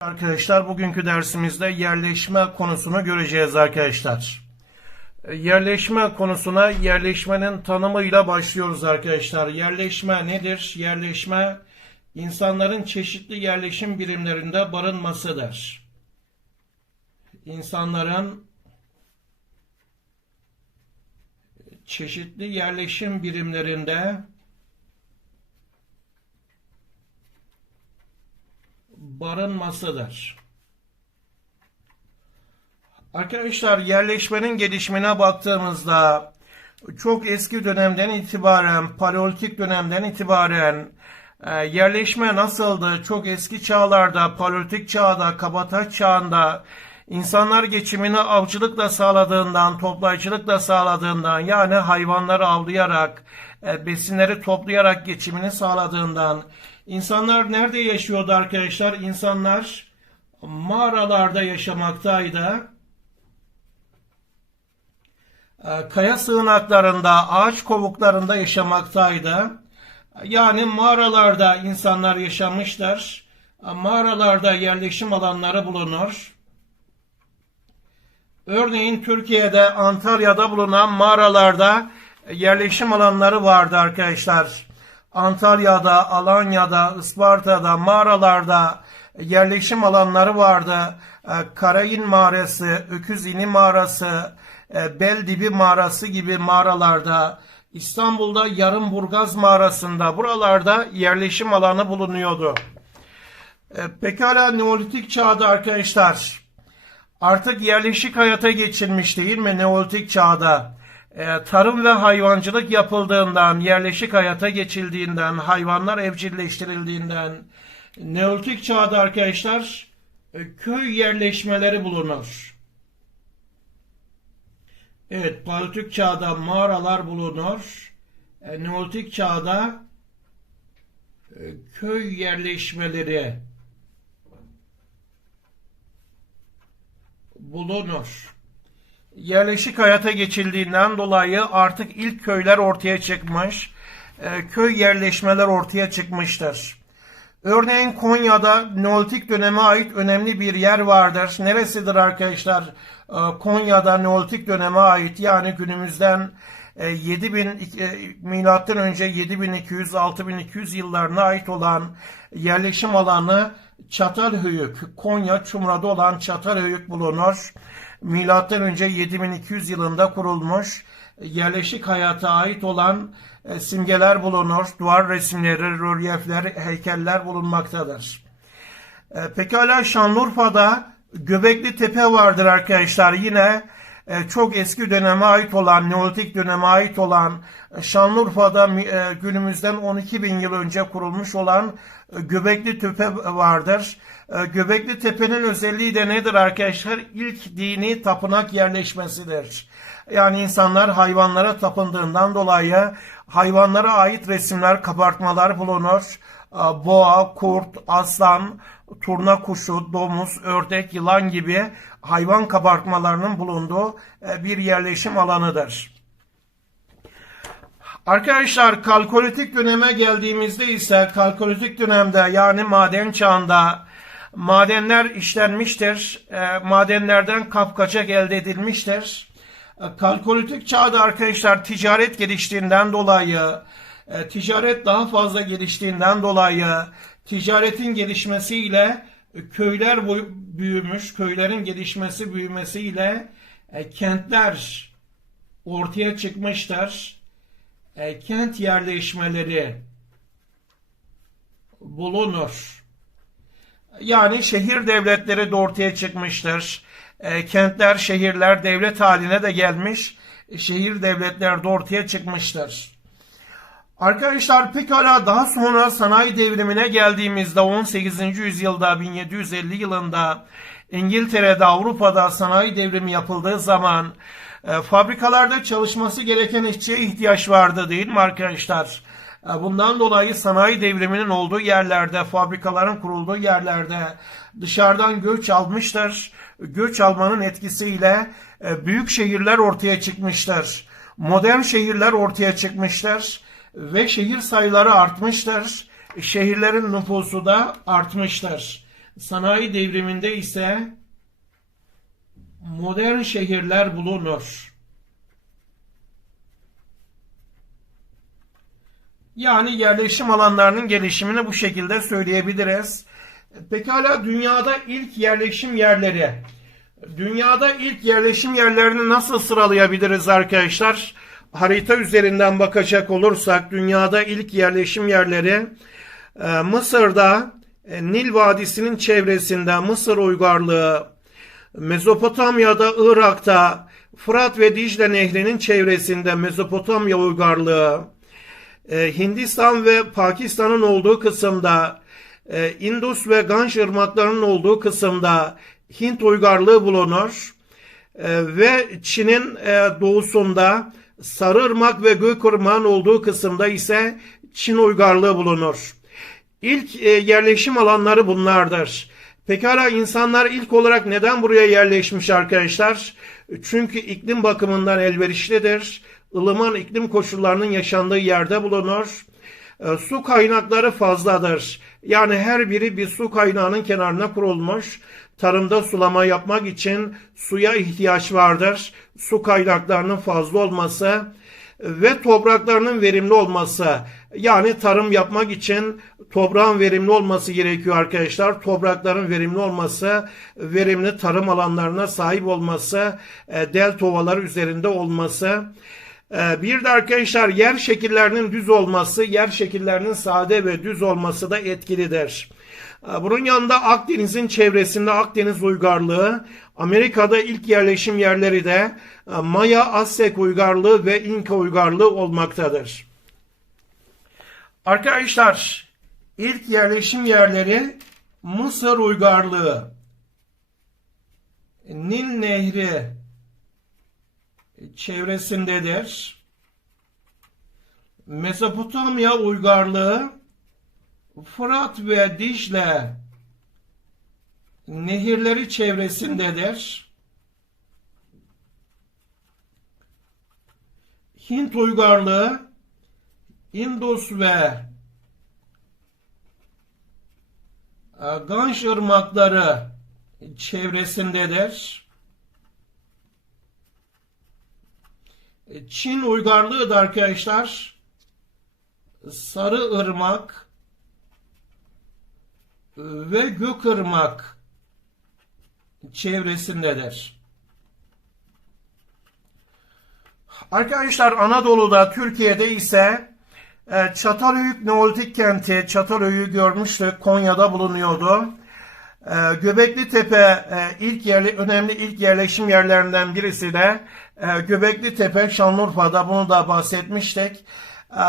Arkadaşlar bugünkü dersimizde yerleşme konusunu göreceğiz arkadaşlar. E, Yerleşme konusuna yerleşmenin tanımıyla başlıyoruz arkadaşlar. Yerleşme nedir? Yerleşme insanların çeşitli yerleşim birimlerinde barınmasıdır. İnsanların çeşitli yerleşim birimlerinde barınmasıdır. Arkadaşlar yerleşmenin gelişimine baktığımızda çok eski dönemden itibaren, paleolitik dönemden itibaren e, yerleşme nasıldı? Çok eski çağlarda, paleolitik çağda, kabataş çağında insanlar geçimini avcılıkla sağladığından, toplayıcılıkla sağladığından yani hayvanları avlayarak, besinleri toplayarak geçimini sağladığından insanlar nerede yaşıyordu arkadaşlar? İnsanlar mağaralarda yaşamaktaydı. E, Kaya sığınaklarında, ağaç kovuklarında yaşamaktaydı. Yani mağaralarda insanlar yaşamışlar. E, Mağaralarda yerleşim alanları bulunur. Örneğin Türkiye'de Antalya'da bulunan mağaralarda yerleşim alanları vardı arkadaşlar. Antalya'da, Alanya'da, Isparta'da mağaralarda yerleşim alanları vardı. E, Karayın mağarası, Öküz İni mağarası, e, Beldibi mağarası gibi mağaralarda, İstanbul'da Yarımburgaz mağarasında buralarda yerleşim alanı bulunuyordu. E, Pekala Neolitik çağda arkadaşlar artık yerleşik hayata geçilmiş değil mi Neolitik çağda? E, tarım ve hayvancılık yapıldığından, yerleşik hayata geçildiğinden, hayvanlar evcilleştirildiğinden Neolitik çağda arkadaşlar e, köy yerleşmeleri bulunur. Evet, Paleolitik çağda mağaralar bulunur. E, Neolitik çağda e, köy yerleşmeleri bulunur. Yerleşik hayata geçildiğinden dolayı artık ilk köyler ortaya çıkmış, e, köy yerleşmeler ortaya çıkmıştır. Örneğin Konya'da Neolitik döneme ait önemli bir yer vardır. Neresidir arkadaşlar? E, Konya'da Neolitik döneme ait yani günümüzden e, 7000 e, milattan önce 7200 6200 yıllarına ait olan yerleşim alanı Çatalhöyük, Konya Çumra'da olan Çatalhöyük bulunur. Milattan önce 7200 yılında kurulmuş yerleşik hayata ait olan e, simgeler bulunur. Duvar resimleri, rölyefler, heykeller bulunmaktadır. E, Pekala Şanlıurfa'da Göbekli Tepe vardır arkadaşlar. Yine çok eski döneme ait olan, Neolitik döneme ait olan Şanlıurfa'da e, günümüzden 12 bin yıl önce kurulmuş olan e, Göbekli Tepe vardır. E, Göbekli Tepe'nin özelliği de nedir arkadaşlar? İlk dini tapınak yerleşmesidir. Yani insanlar hayvanlara tapındığından dolayı hayvanlara ait resimler, kabartmalar bulunur. E, Boğa, kurt, aslan, turna kuşu, domuz, ördek, yılan gibi hayvan kabartmalarının bulunduğu e, bir yerleşim alanıdır. Arkadaşlar kalkolitik döneme geldiğimizde ise kalkolitik dönemde yani maden çağında madenler işlenmiştir. E, madenlerden kapkaçak elde edilmiştir. E, kalkolitik çağda arkadaşlar ticaret geliştiğinden dolayı ticaret daha fazla geliştiğinden dolayı ticaretin gelişmesiyle e, köyler büyümüş, köylerin gelişmesi büyümesiyle e, kentler ortaya çıkmıştır. E, kent yerleşmeleri bulunur. Yani şehir devletleri de ortaya çıkmıştır. E, kentler, şehirler devlet haline de gelmiş. E, şehir devletler de ortaya çıkmıştır. Arkadaşlar pekala daha sonra sanayi devrimine geldiğimizde 18. yüzyılda 1750 yılında İngiltere'de Avrupa'da sanayi devrimi yapıldığı zaman e, fabrikalarda çalışması gereken işçiye ihtiyaç vardı değil mi arkadaşlar? E, Bundan dolayı sanayi devriminin olduğu yerlerde, fabrikaların kurulduğu yerlerde dışarıdan göç almıştır. Göç almanın etkisiyle e, büyük şehirler ortaya çıkmıştır. Modern şehirler ortaya çıkmıştır ve şehir sayıları artmıştır. Şehirlerin nüfusu da artmıştır. Sanayi devriminde ise modern şehirler bulunur. Yani yerleşim alanlarının gelişimini bu şekilde söyleyebiliriz. Pekala dünyada ilk yerleşim yerleri. Dünyada ilk yerleşim yerlerini nasıl sıralayabiliriz arkadaşlar? Harita üzerinden bakacak olursak dünyada ilk yerleşim yerleri e, Mısır'da e, Nil Vadisi'nin çevresinde Mısır uygarlığı, Mezopotamya'da Irak'ta Fırat ve Dicle Nehri'nin çevresinde Mezopotamya uygarlığı, e, Hindistan ve Pakistan'ın olduğu kısımda e, Indus ve Ganj ırmaklarının olduğu kısımda Hint uygarlığı bulunur. Ve Çin'in doğusunda Sarıırmak ve Gökırmak'ın olduğu kısımda ise Çin uygarlığı bulunur. İlk e, yerleşim alanları bunlardır. Pekala insanlar ilk olarak neden buraya yerleşmiş arkadaşlar? Çünkü iklim bakımından elverişlidir. ılıman iklim koşullarının yaşandığı yerde bulunur. E, su kaynakları fazladır. Yani her biri bir su kaynağının kenarına kurulmuş. Tarımda sulama yapmak için suya ihtiyaç vardır. Su kaynaklarının fazla olması ve topraklarının verimli olması. Yani tarım yapmak için toprağın verimli olması gerekiyor arkadaşlar. Toprakların verimli olması, verimli tarım alanlarına sahip olması, e, delta ovaları üzerinde olması. E, bir de arkadaşlar yer şekillerinin düz olması, yer şekillerinin sade ve düz olması da etkilidir. E, bunun yanında Akdeniz'in çevresinde Akdeniz uygarlığı, Amerika'da ilk yerleşim yerleri de Maya, Aztek uygarlığı ve İnka uygarlığı olmaktadır. Arkadaşlar ilk yerleşim yerleri Mısır uygarlığı, Nil Nehri çevresindedir. Mezopotamya uygarlığı Fırat ve Dicle nehirleri çevresindedir. Hint uygarlığı Indus ve e, Ganj ırmakları çevresindedir. Çin uygarlığı da arkadaşlar Sarı ırmak ve Gökırmak çevresindedir. Arkadaşlar Anadolu'da, Türkiye'de ise e, Çatalhöyük Neolitik kenti, Çatalhöyük'ü görmüştük, Konya'da bulunuyordu. E, Göbekli Tepe e, ilk yerli, önemli ilk yerleşim yerlerinden birisi de Göbekli Tepe Şanlıurfa'da bunu da bahsetmiştik.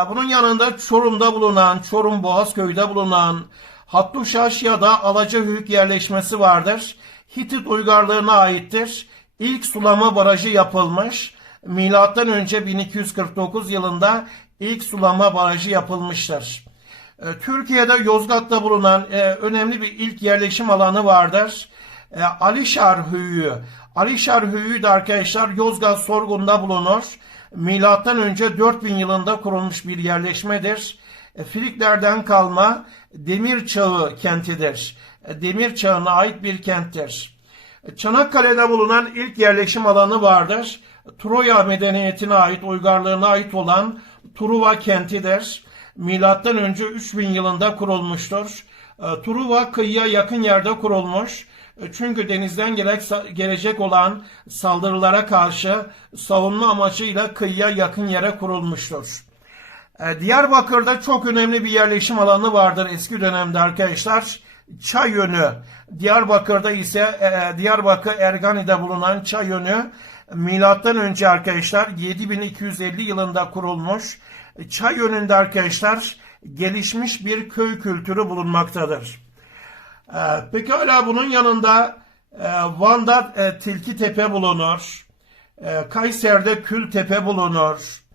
Bunun yanında Çorum'da bulunan, Çorum Boğazköy'de bulunan Hattuşaş ya da Alacahöyük yerleşmesi vardır. Hitit uygarlığına aittir. İlk sulama barajı yapılmış. Milattan önce 1249 yılında ilk sulama barajı yapılmıştır. E, Türkiye'de Yozgat'ta bulunan e, önemli bir ilk yerleşim alanı vardır. E, Alişar Höyüğü. Alişar Höyüğü de arkadaşlar Yozgat Sorgun'da bulunur. Milattan önce 4000 yılında kurulmuş bir yerleşmedir. Filiklerden kalma demir çağı kentidir. Demir çağına ait bir kenttir. Çanakkale'de bulunan ilk yerleşim alanı vardır. Troya medeniyetine ait, uygarlığına ait olan Truva kentidir. Milattan önce 3000 yılında kurulmuştur. Truva kıyıya yakın yerde kurulmuş. Çünkü denizden gelecek olan saldırılara karşı savunma amacıyla kıyıya yakın yere kurulmuştur. Diyarbakır'da çok önemli bir yerleşim alanı vardır eski dönemde arkadaşlar. Çay yönü. Diyarbakır'da ise e, Diyarbakır Ergani'de bulunan çay yönü milattan önce arkadaşlar 7250 yılında kurulmuş. Çay yönünde arkadaşlar gelişmiş bir köy kültürü bulunmaktadır. E, pekala bunun yanında e, Van'da e, Tilki Tepe bulunur. E, Kayseri'de Kül Tepe bulunur.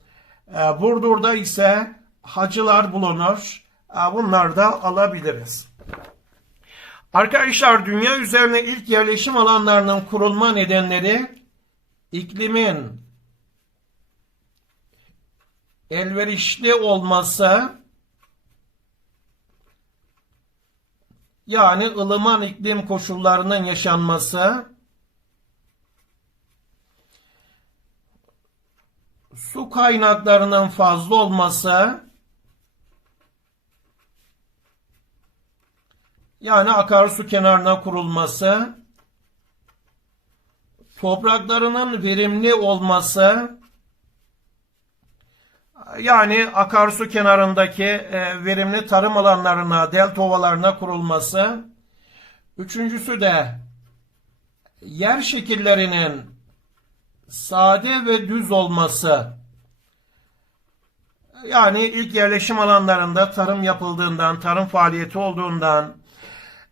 E, Burdur'da ise hacılar bulunur. E, bunları da alabiliriz. Arkadaşlar dünya üzerine ilk yerleşim alanlarının kurulma nedenleri iklimin elverişli olması yani ılıman iklim koşullarının yaşanması, su kaynaklarının fazla olması, yani akarsu kenarına kurulması, topraklarının verimli olması, yani akarsu kenarındaki e, verimli tarım alanlarına, delta ovalarına kurulması. Üçüncüsü de yer şekillerinin sade ve düz olması. Yani ilk yerleşim alanlarında tarım yapıldığından, tarım faaliyeti olduğundan,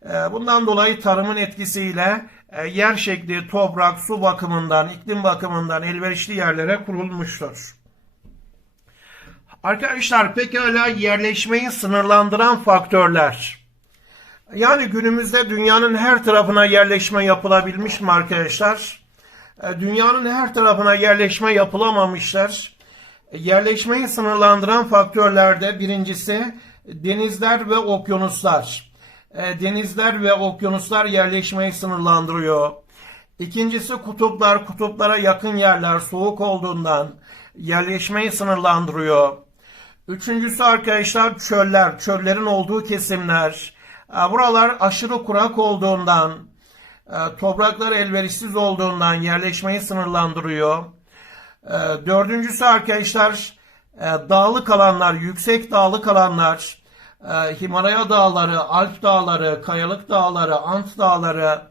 e, bundan dolayı tarımın etkisiyle e, yer şekli, toprak, su bakımından, iklim bakımından elverişli yerlere kurulmuştur. Arkadaşlar pekala yerleşmeyi sınırlandıran faktörler. Yani günümüzde dünyanın her tarafına yerleşme yapılabilmiş mi arkadaşlar? E, Dünyanın her tarafına yerleşme yapılamamışlar. E, Yerleşmeyi sınırlandıran faktörlerde birincisi denizler ve okyanuslar. E, Denizler ve okyanuslar yerleşmeyi sınırlandırıyor. İkincisi kutuplar, kutuplara yakın yerler soğuk olduğundan yerleşmeyi sınırlandırıyor. Üçüncüsü arkadaşlar çöller, çöllerin olduğu kesimler. E, Buralar aşırı kurak olduğundan, topraklar elverişsiz olduğundan yerleşmeyi sınırlandırıyor. E, Dördüncüsü arkadaşlar e, dağlık alanlar, yüksek dağlık alanlar, e, Himalaya dağları, Alp dağları, Kayalık dağları, Ant dağları.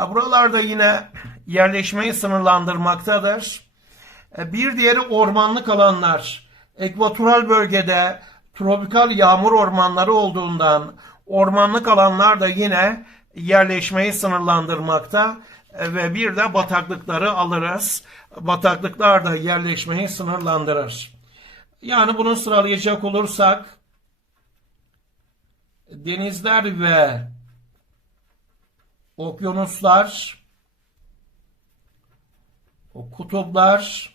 e, Buralarda yine yerleşmeyi sınırlandırmaktadır. E, Bir diğeri ormanlık alanlar. Ekvatoral bölgede tropikal yağmur ormanları olduğundan ormanlık alanlar da yine yerleşmeyi sınırlandırmakta ve bir de bataklıkları alırız. Bataklıklar da yerleşmeyi sınırlandırır. Yani bunu sıralayacak olursak denizler ve okyanuslar, kutuplar,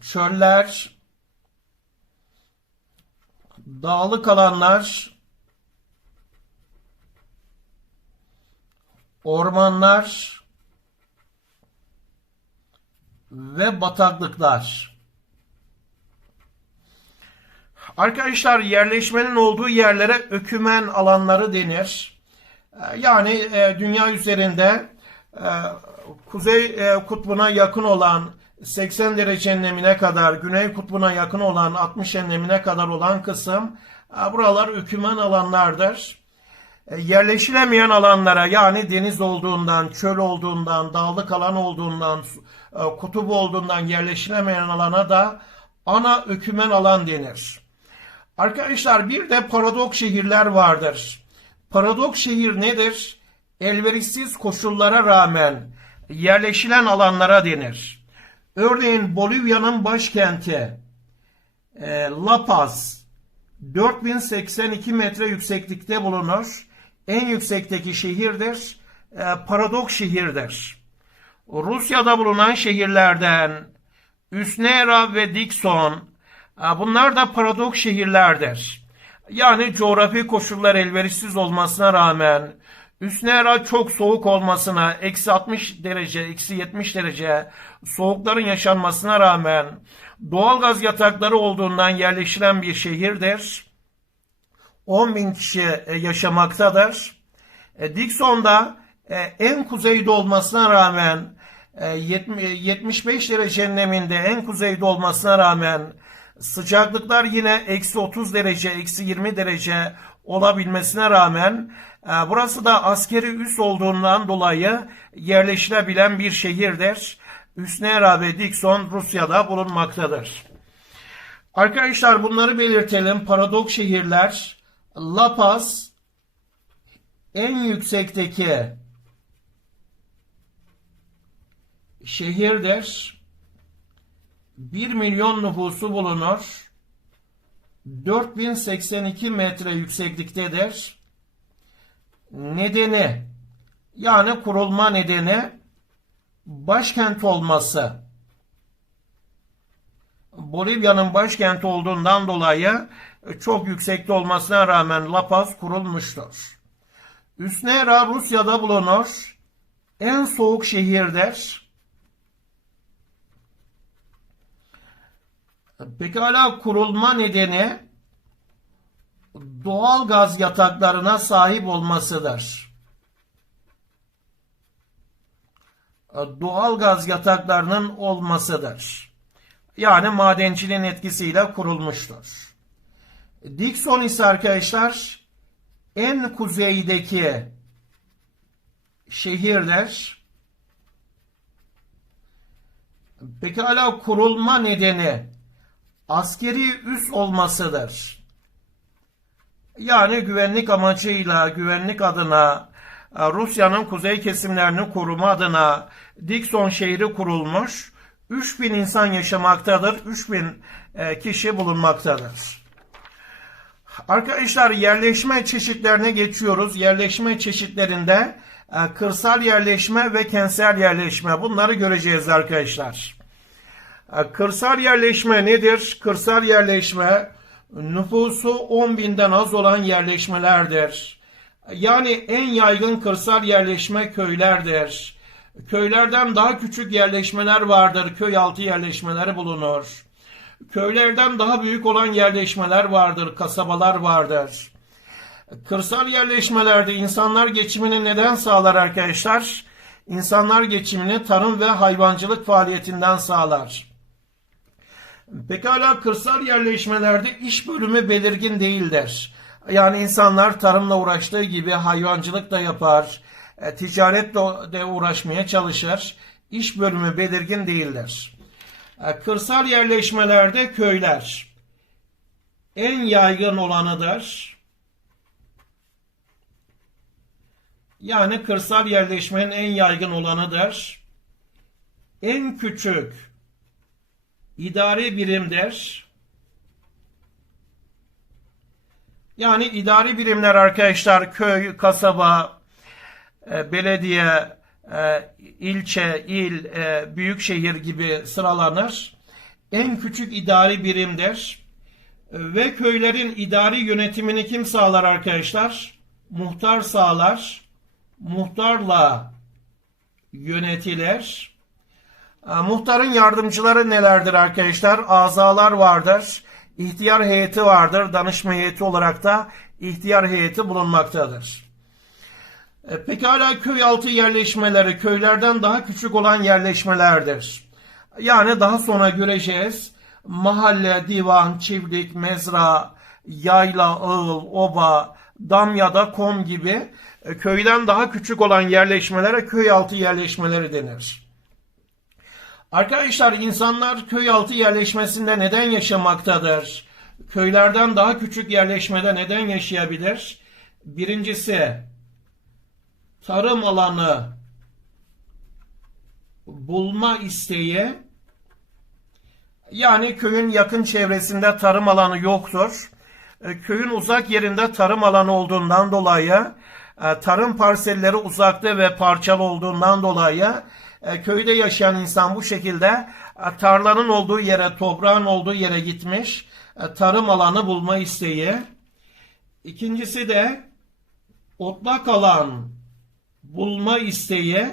çöller, dağlık alanlar, ormanlar ve bataklıklar. Arkadaşlar yerleşmenin olduğu yerlere ökümen alanları denir. Ee, Yani e, dünya üzerinde e, kuzey e, kutbuna yakın olan 80 derece enlemine kadar, güney kutbuna yakın olan 60 enlemine kadar olan kısım buralar ökümen alanlardır. E, Yerleşilemeyen alanlara yani deniz olduğundan, çöl olduğundan, dağlık alan olduğundan, e, kutup olduğundan yerleşilemeyen alana da ana ökümen alan denir. Arkadaşlar bir de paradok şehirler vardır. Paradok şehir nedir? Elverişsiz koşullara rağmen yerleşilen alanlara denir. Örneğin Bolivya'nın başkenti e, La Paz 4082 metre yükseklikte bulunur. En yüksekteki şehirdir. E, paradok şehirdir. Rusya'da bulunan şehirlerden Üsnera ve Dikson e, bunlar da paradok şehirlerdir. Yani coğrafi koşullar elverişsiz olmasına rağmen Üsnera çok soğuk olmasına, eksi 60 derece, eksi 70 derece soğukların yaşanmasına rağmen doğalgaz yatakları olduğundan yerleşilen bir şehirdir. 10 bin kişi e, yaşamaktadır. E, Dixon'da e, en kuzeyde olmasına rağmen e, 70 75 derece enleminde en kuzeyde olmasına rağmen sıcaklıklar yine eksi 30 derece, eksi 20 derece olabilmesine rağmen burası da askeri üs olduğundan dolayı yerleşilebilen bir şehirdir. Üsnera ve Dixon Rusya'da bulunmaktadır. Arkadaşlar bunları belirtelim. Paradok şehirler La Paz en yüksekteki şehirdir. 1 milyon nüfusu bulunur. 4082 metre yüksekliktedir. Nedeni yani kurulma nedeni başkent olması. Bolivya'nın başkenti olduğundan dolayı çok yüksekte olmasına rağmen La Paz kurulmuştur. Üsnera Rusya'da bulunur. En soğuk şehirdir. Pekala kurulma nedeni doğal gaz yataklarına sahip olmasıdır. Doğal gaz yataklarının olmasıdır. Yani madenciliğin etkisiyle kurulmuştur. Dixon ise arkadaşlar en kuzeydeki şehirdir. Pekala kurulma nedeni askeri üs olmasıdır. Yani güvenlik amacıyla, güvenlik adına, e, Rusya'nın kuzey kesimlerini koruma adına Dixon şehri kurulmuş. 3000 insan yaşamaktadır. 3000 e, kişi bulunmaktadır. Arkadaşlar yerleşme çeşitlerine geçiyoruz. Yerleşme çeşitlerinde e, kırsal yerleşme ve kentsel yerleşme bunları göreceğiz arkadaşlar. E, Kırsal yerleşme nedir? Kırsal yerleşme nüfusu 10 binden az olan yerleşmelerdir. Yani en yaygın kırsal yerleşme köylerdir. Köylerden daha küçük yerleşmeler vardır. Köy altı yerleşmeleri bulunur. Köylerden daha büyük olan yerleşmeler vardır, kasabalar vardır. Kırsal yerleşmelerde insanlar geçimini neden sağlar arkadaşlar? İnsanlar geçimini tarım ve hayvancılık faaliyetinden sağlar. Pekala kırsal yerleşmelerde iş bölümü belirgin değildir. Yani insanlar tarımla uğraştığı gibi hayvancılık da yapar, e, ticaretle de uğraşmaya çalışır. İş bölümü belirgin değildir. E, Kırsal yerleşmelerde köyler en yaygın olanıdır. Yani kırsal yerleşmenin en yaygın olanıdır. En küçük idari birimdir. Yani idari birimler arkadaşlar köy, kasaba, e, belediye, e, ilçe, il, e, büyükşehir gibi sıralanır. En küçük idari birimdir. Ve köylerin idari yönetimini kim sağlar arkadaşlar? Muhtar sağlar. Muhtarla yönetilir. E, Muhtarın yardımcıları nelerdir arkadaşlar? Azalar vardır. İhtiyar heyeti vardır. Danışma heyeti olarak da ihtiyar heyeti bulunmaktadır. E, Pekala köy altı yerleşmeleri köylerden daha küçük olan yerleşmelerdir. Yani daha sonra göreceğiz. Mahalle, divan, çiftlik, mezra, yayla, ağıl, oba, dam ya da kom gibi e, köyden daha küçük olan yerleşmelere köy altı yerleşmeleri denir. Arkadaşlar insanlar köy altı yerleşmesinde neden yaşamaktadır? Köylerden daha küçük yerleşmede neden yaşayabilir? Birincisi tarım alanı bulma isteği yani köyün yakın çevresinde tarım alanı yoktur. E, Köyün uzak yerinde tarım alanı olduğundan dolayı e, tarım parselleri uzakta ve parçalı olduğundan dolayı e, köyde yaşayan insan bu şekilde tarlanın olduğu yere, toprağın olduğu yere gitmiş tarım alanı bulma isteği. İkincisi de otlak alan bulma isteği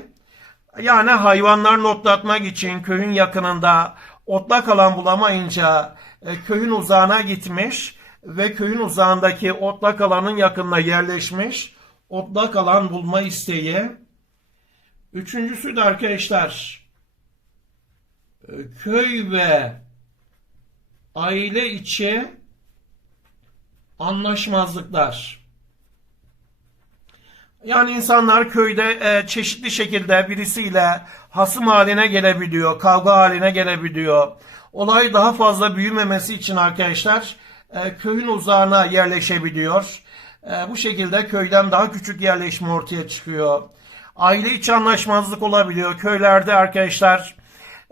yani hayvanlarını otlatmak için köyün yakınında otlak alan bulamayınca e, köyün uzağına gitmiş ve köyün uzağındaki otlak alanın yakınına yerleşmiş otlak alan bulma isteği. Üçüncüsü de arkadaşlar e, köy ve aile içi anlaşmazlıklar. Yani insanlar köyde e, çeşitli şekilde birisiyle hasım haline gelebiliyor, kavga haline gelebiliyor. Olay daha fazla büyümemesi için arkadaşlar e, köyün uzağına yerleşebiliyor. E, bu şekilde köyden daha küçük yerleşme ortaya çıkıyor. Aile içi anlaşmazlık olabiliyor. Köylerde arkadaşlar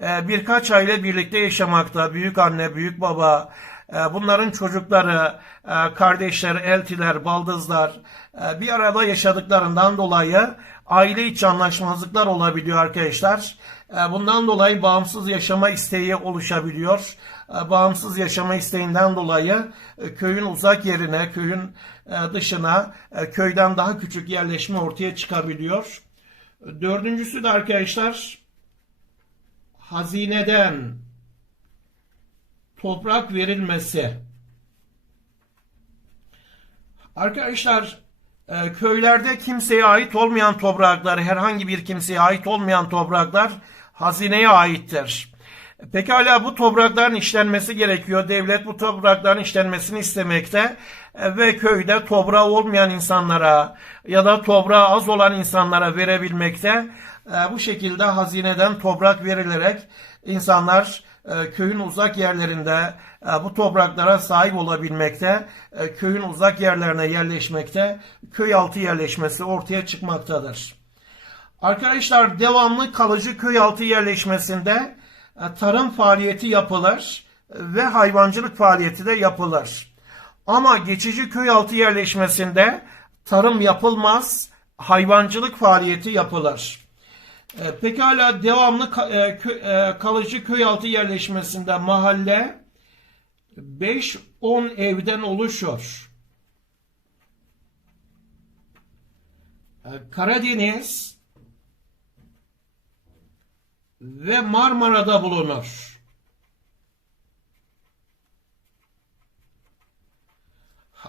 e, birkaç aile birlikte yaşamakta. Büyük anne, büyük baba, bunların çocukları, e, kardeşler, eltiler, baldızlar e, bir arada yaşadıklarından dolayı aile içi anlaşmazlıklar olabiliyor arkadaşlar. E, Bundan dolayı bağımsız yaşama isteği oluşabiliyor. Bağımsız yaşama isteğinden dolayı köyün uzak yerine, köyün dışına, köyden daha küçük yerleşme ortaya çıkabiliyor. Dördüncüsü de arkadaşlar hazineden toprak verilmesi. Arkadaşlar e, köylerde kimseye ait olmayan topraklar, herhangi bir kimseye ait olmayan topraklar hazineye aittir. Pekala bu toprakların işlenmesi gerekiyor. Devlet bu toprakların işlenmesini istemekte E, ve köyde toprağı olmayan insanlara ya da toprağı az olan insanlara verebilmekte. E, Bu şekilde hazineden toprak verilerek insanlar köyün uzak yerlerinde e, bu topraklara sahip olabilmekte, e, köyün uzak yerlerine yerleşmekte, köy altı yerleşmesi ortaya çıkmaktadır. Arkadaşlar devamlı kalıcı köy altı yerleşmesinde e, tarım faaliyeti yapılır ve hayvancılık faaliyeti de yapılır. Ama geçici köy altı yerleşmesinde tarım yapılmaz, hayvancılık faaliyeti yapılır. E, Pekala devamlı e, e, kalıcı köy altı yerleşmesinde mahalle 5-10 evden oluşur. E, Karadeniz ve Marmara'da bulunur.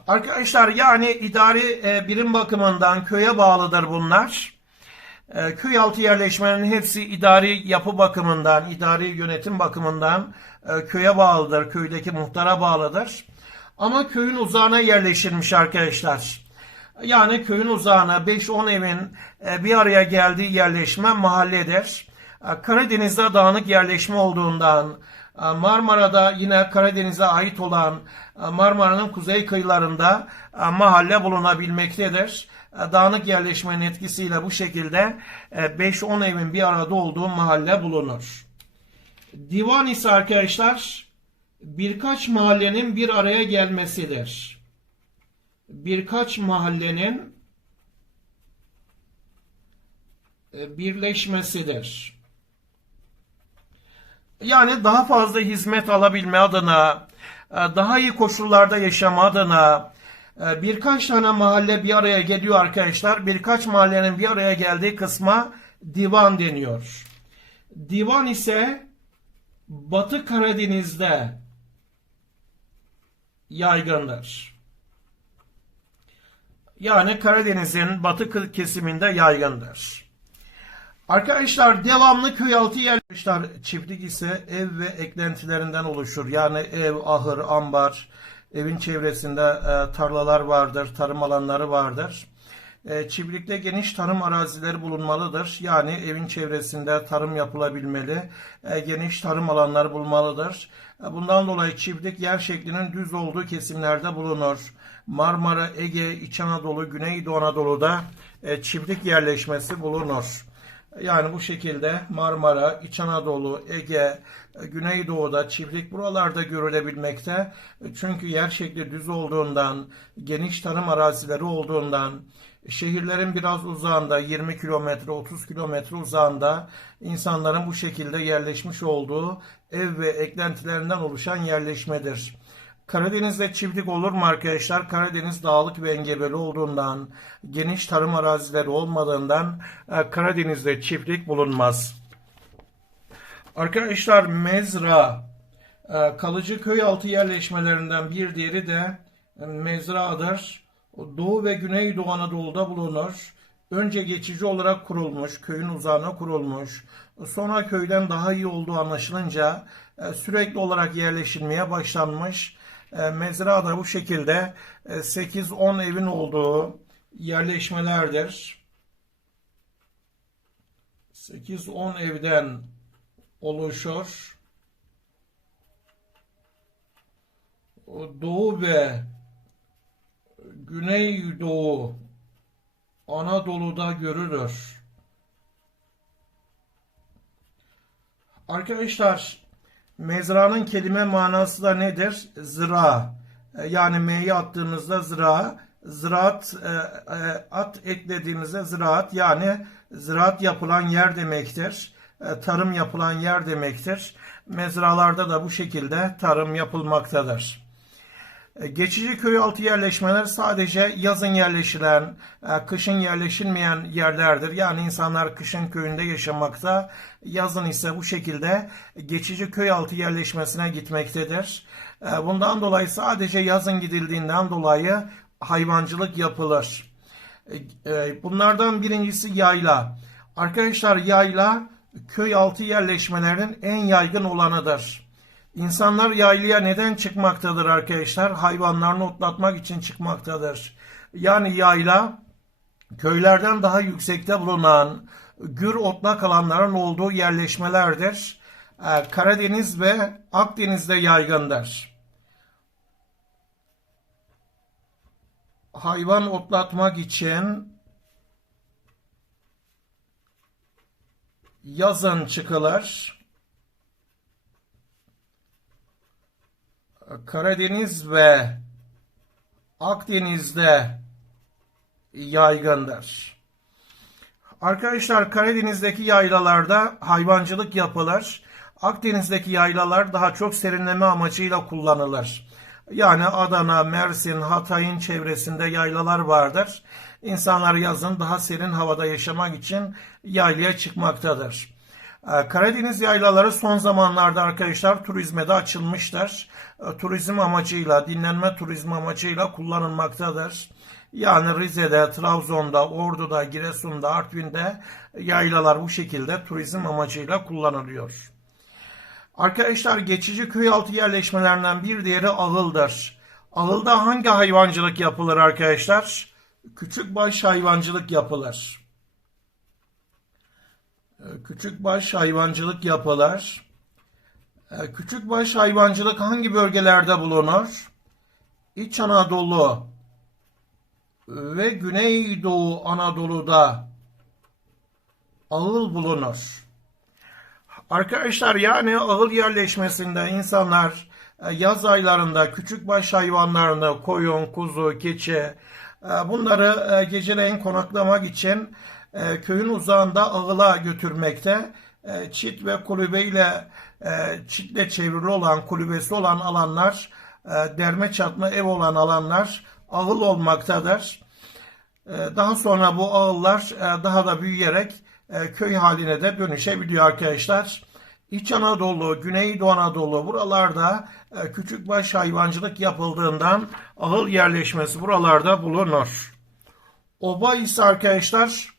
Arkadaşlar yani idari e, birim bakımından köye bağlıdır bunlar. E, köy altı yerleşmenin hepsi idari yapı bakımından, idari yönetim bakımından e, köye bağlıdır, köydeki muhtara bağlıdır. Ama köyün uzağına yerleşilmiş arkadaşlar. Yani köyün uzağına 5-10 evin e, bir araya geldiği yerleşme mahalledir. E, Karadeniz'de dağınık yerleşme olduğundan, Marmara'da yine Karadeniz'e ait olan Marmara'nın kuzey kıyılarında mahalle bulunabilmektedir. E, Dağınık yerleşmenin etkisiyle bu şekilde e, 5-10 evin bir arada olduğu mahalle bulunur. Divan ise arkadaşlar birkaç mahallenin bir araya gelmesidir. Birkaç mahallenin e, birleşmesidir. Yani daha fazla hizmet alabilme adına, e, daha iyi koşullarda yaşama adına e, birkaç tane mahalle bir araya geliyor arkadaşlar. Birkaç mahallenin bir araya geldiği kısma divan deniyor. Divan ise Batı Karadeniz'de yaygındır. Yani Karadeniz'in batı kesiminde yaygındır. Arkadaşlar devamlı köy altı yerleşler çiftlik ise ev ve eklentilerinden oluşur. Yani ev, ahır, ambar, evin çevresinde e, tarlalar vardır, tarım alanları vardır. E, çiftlikte geniş tarım arazileri bulunmalıdır. Yani evin çevresinde tarım yapılabilmeli, e, geniş tarım alanları bulunmalıdır. E, bundan dolayı çiftlik yer şeklinin düz olduğu kesimlerde bulunur. Marmara, Ege, İç Anadolu, Güneydoğu Anadolu'da çiftlik yerleşmesi bulunur. Yani bu şekilde Marmara, İç Anadolu, Ege, Güneydoğu'da çiftlik buralarda görülebilmekte. Çünkü yer şekli düz olduğundan, geniş tarım arazileri olduğundan, şehirlerin biraz uzağında 20 kilometre 30 kilometre uzağında insanların bu şekilde yerleşmiş olduğu ev ve eklentilerinden oluşan yerleşmedir. Karadeniz'de çiftlik olur mu arkadaşlar? Karadeniz dağlık ve engebeli olduğundan, geniş tarım arazileri olmadığından e, Karadeniz'de çiftlik bulunmaz. Arkadaşlar mezra, e, kalıcı köy altı yerleşmelerinden bir diğeri de e, mezradır. Doğu ve Güneydoğu Anadolu'da bulunur. Önce geçici olarak kurulmuş, köyün uzağına kurulmuş. Sonra köyden daha iyi olduğu anlaşılınca sürekli olarak yerleşilmeye başlanmış. E, Mezra da bu şekilde e, 8-10 evin olduğu yerleşmelerdir. 8-10 evden oluşur. Doğu ve Güneydoğu Anadolu'da görülür. Arkadaşlar Mezranın kelime manası da nedir? Zira. E, Yani M'yi attığımızda zira, ziraat, e, e, at eklediğimizde ziraat yani ziraat yapılan yer demektir. Tarım yapılan yer demektir. Mezralarda da bu şekilde tarım yapılmaktadır. E, Geçici köy altı yerleşmeler sadece yazın yerleşilen, e, kışın yerleşilmeyen yerlerdir. Yani insanlar kışın köyünde yaşamakta, yazın ise bu şekilde geçici köy altı yerleşmesine gitmektedir. E, Bundan dolayı sadece yazın gidildiğinden dolayı hayvancılık yapılır. Bunlardan birincisi yayla. Arkadaşlar yayla köy altı yerleşmelerinin en yaygın olanıdır. İnsanlar yaylaya neden çıkmaktadır arkadaşlar? Hayvanlarını otlatmak için çıkmaktadır. Yani yayla köylerden daha yüksekte bulunan gür otlak alanların olduğu yerleşmelerdir. Ee, Karadeniz ve Akdeniz'de yaygındır. Hayvan otlatmak için yazın çıkılır. Karadeniz ve Akdeniz'de yaygındır. Arkadaşlar Karadeniz'deki yaylalarda hayvancılık yapılır. Akdeniz'deki yaylalar daha çok serinleme amacıyla kullanılır. Yani Adana, Mersin, Hatay'ın çevresinde yaylalar vardır. İnsanlar yazın daha serin havada yaşamak için yaylaya çıkmaktadır. Ee, Karadeniz yaylaları son zamanlarda arkadaşlar turizme de açılmıştır. Ee, Turizm amacıyla, dinlenme turizmi amacıyla kullanılmaktadır. Yani Rize'de, Trabzon'da, Ordu'da, Giresun'da, Artvin'de yaylalar bu şekilde turizm amacıyla kullanılıyor. Arkadaşlar geçici köy altı yerleşmelerinden bir diğeri ahıldır. Ahılda hangi hayvancılık yapılır arkadaşlar? Küçükbaş hayvancılık yapılır. Küçükbaş hayvancılık yapılır. Ee, Küçükbaş hayvancılık hangi bölgelerde bulunur? İç Anadolu ve Güneydoğu Anadolu'da ağıl bulunur. Arkadaşlar yani ağıl yerleşmesinde insanlar e, yaz aylarında küçükbaş hayvanlarını koyun, kuzu, keçi e, bunları e, geceleyin konaklamak için e, köyün uzağında ağıla götürmekte. E, Çit ve kulübeyle e, çitle çevrili olan kulübesi olan alanlar derme çatma ev olan alanlar ağıl olmaktadır. Daha sonra bu ağıllar daha da büyüyerek köy haline de dönüşebiliyor arkadaşlar. İç Anadolu, Güneydoğu Anadolu buralarda e, küçükbaş hayvancılık yapıldığından ağıl yerleşmesi buralarda bulunur. Oba ise arkadaşlar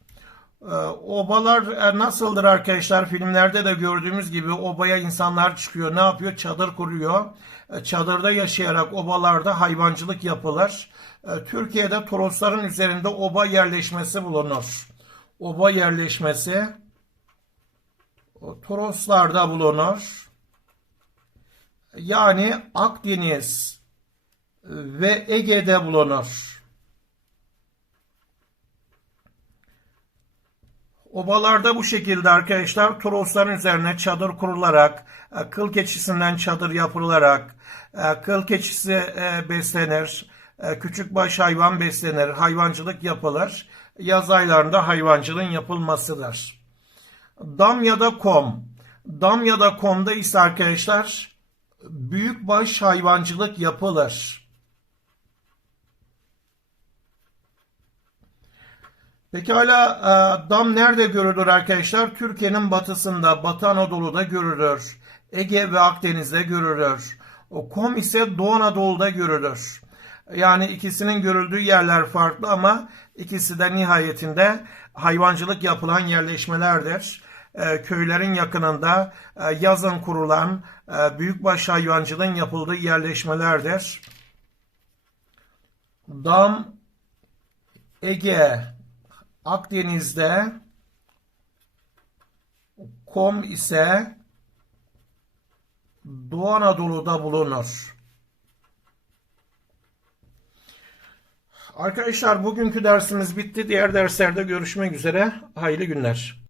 Obalar e, nasıldır arkadaşlar? Filmlerde de gördüğümüz gibi obaya insanlar çıkıyor. Ne yapıyor? Çadır kuruyor. E, Çadırda yaşayarak obalarda hayvancılık yapılır. E, Türkiye'de Torosların üzerinde oba yerleşmesi bulunur. Oba yerleşmesi Toroslarda bulunur. Yani Akdeniz ve Ege'de bulunur. Obalarda bu şekilde arkadaşlar Torosların üzerine çadır kurularak, e, kıl keçisinden çadır yapılarak, e, kıl keçisi e, beslenir, küçükbaş hayvan beslenir, hayvancılık yapılır. Yaz aylarında hayvancılığın yapılmasıdır. Dam ya da kom. Dam ya da komda ise arkadaşlar büyükbaş hayvancılık yapılır. Pekala e, dam nerede görülür arkadaşlar? Türkiye'nin batısında, Batı Anadolu'da görülür. Ege ve Akdeniz'de görülür. O kom ise Doğu Anadolu'da görülür. Yani ikisinin görüldüğü yerler farklı ama ikisi de nihayetinde hayvancılık yapılan yerleşmelerdir. E, köylerin yakınında e, yazın kurulan büyükbaş hayvancılığın yapıldığı yerleşmelerdir. Dam, Ege, Akdeniz'de kom ise Doğu Anadolu'da bulunur. Arkadaşlar bugünkü dersimiz bitti. Diğer derslerde görüşmek üzere. Hayırlı günler.